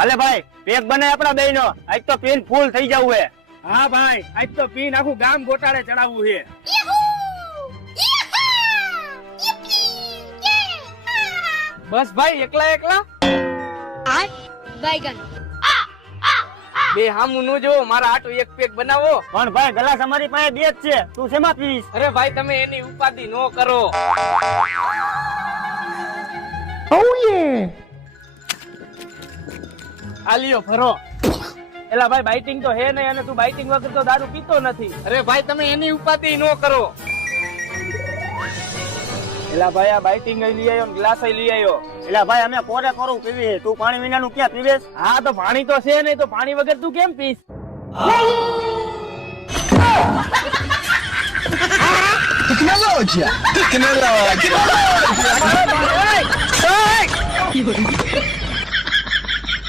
હાલે ભાઈ પેક બનાય આપડા બેયનો આજ તો પીન ફૂલ થઈ જવું હે હા ભાઈ આજ તો પીન આખું ગામ ગોટાળે ચડાવવું છે બસ ભાઈ એકલા એકલા बैगन બે હામું નો જો મારા આટો એક પેક બનાવો પણ ભાઈ ગ્લાસ અમારી પાસે બે જ છે તું શેમાં પીશ અરે ભાઈ તમે એની ઉપાધિ નો કરો આલિયો ફરો એલા ભાઈ બાઇટિંગ તો હે નહીં અને તું બાઇટિંગ વગર તો દારૂ પીતો નથી અરે ભાઈ તમે એની ઉપાધિ નો કરો એલા ભાઈ આ બાઇટિંગ લઈ આવ્યો ને ગ્લાસ લઈ આવ્યો એટલે ભાઈ અમે કોરે કોરું પીવી તું પાણી વિનાનું ક્યાં પીવેશ હા તો પાણી તો છે નહીં તો પાણી વગર તું કેમ પીશ Tecnologia! Tecnologia!